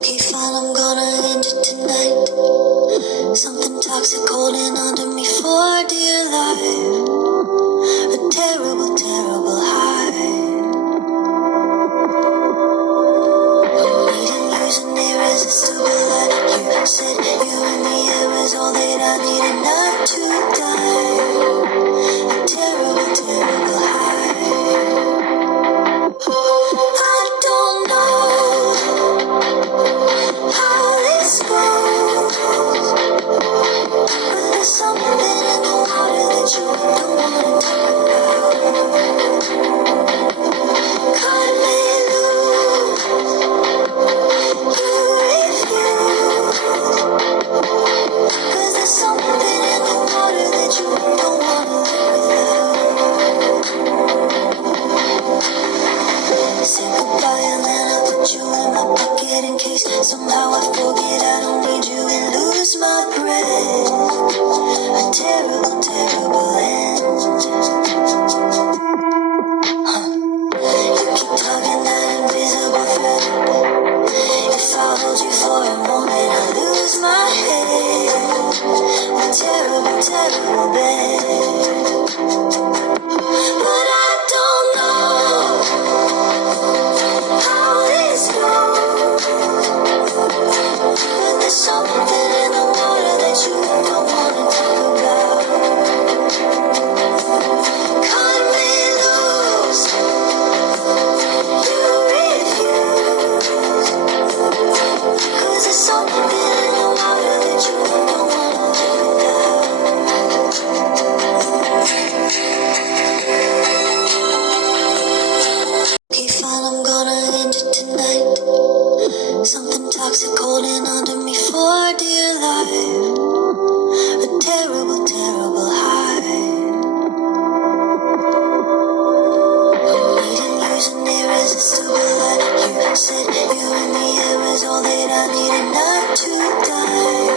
Okay, fine, I'm gonna end it tonight. Something toxic holding onto me for dear life. A terrible, terrible high. Needing years and irresistible light. You said you and the air is all that I needed not to die. A terrible, terrible high. I don't know how this goes, but there's something in the water that you don't wanna talk about. Cut me loose, you refuse, 'cause there's something in the water that you don't wanna live without. Say goodbye and then I put you in my pocket in case somehow I forget I don't need you and lose my breath. A terrible, terrible end. You keep tugging that invisible thread. If I hold you for a moment, I lose my head. A terrible, terrible bed. But I don't know how this goes, but there's something in the water that you don't wanna talk about. Cut me loose, you refuse, 'cause there's something in the water that you don't wanna live without. Okay, fine, I'm gonna end it tonight. Something toxic holding onto me for dear life. A terrible, terrible high. Needing years and irresistible light. You said you and the air is all that I needed not to die.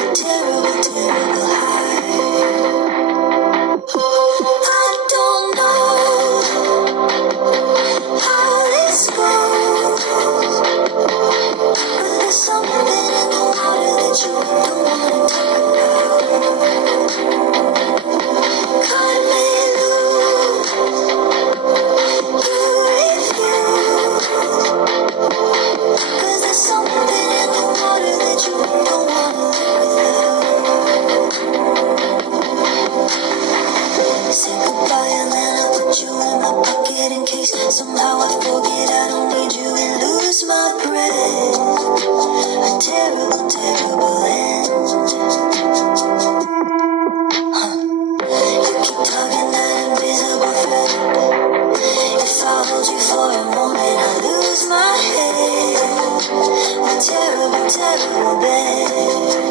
A terrible, terrible high. I don't know how this goes, but there's something in the water that you don't wanna talk about. Cut me loose, you refuse, 'cause there's something in the water that you don't wanna live without. Say goodbye and then I put you in my pocket in case somehow I forget I don't need you and lose my breath. A terrible, terrible end. You keep tugging that invisible thread. If I hold you for a moment, I lose my head. A terrible, terrible bed.